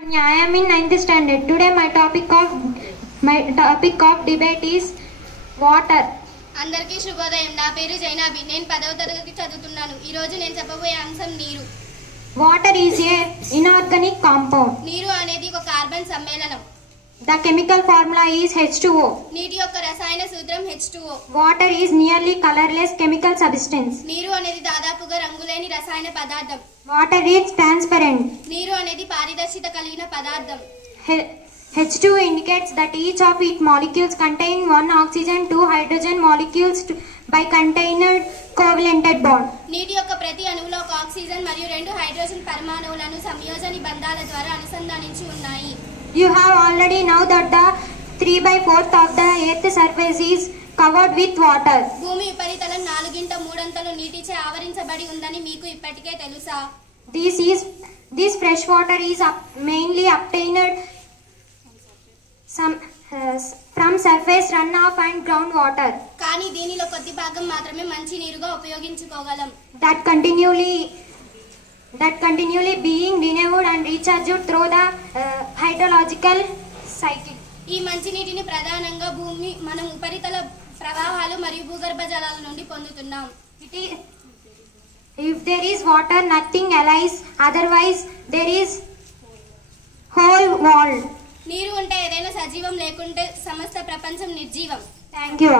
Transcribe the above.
I am in 9th standard. Today my topic of debate is water. అందరికీ శుభోదయం. నా పేరు జైనాబి. నేను 10వ తరగతి చదువుతున్నాను. ఈ రోజు నేను చెప్పబోయే అంశం నీరు. Water is a inorganic compound. నీరు అనేది ఒక కార్బన్ సమ్మేళనం. The chemical formula is H2O. నీటి యొక్క రసాయన సూత్రం H2O. Water is nearly colorless chemical substance. నీరు అనేది దాదాపుగా రంగులేని రసాయన పదార్థం. Water is transparent. నీరు అనేది పారదర్శకత కలిగిన పదార్థం. H2O indicates that each of its molecules contain one oxygen, two hydrogen molecules by contained covalent bond. నీటి యొక్క ప్రతి అణువులో ఒక ఆక్సిజన్ మరియు 2 హైడ్రోజన్ పరమాణువులను సంయోజని బంధాల ద్వారా అనుసంధానించి ఉన్నాయి. You have already know that the 3/4 of the earth's surface is covered with water. భూమి ఉపరితలం 4/3 నీటిచే ఆవరించబడి ఉందని మీకు ఇప్పటికే తెలుసా? This fresh water is mainly obtained from surface runoff and groundwater. కానీ దీనిలో కొద్ది భాగం మాత్రమే మంచి నీరుగా ఉపయోగించుకోగలం. That continually being renewed and recharged through the hydrological cycle. ఈ మంచి నీటిని ప్రధానంగా భూమి మనం ఉపరితల ప్రవాహాలు మరియు భూగర్భ జలాల నుండి పొందుతున్నాం. If there is water, nothing alive. Otherwise, there is whole world. నీరు ఉంటే ఏదైనా సజీవం, లేకుంటే సమస్త ప్రపంచం నిర్జీవం. Thank you.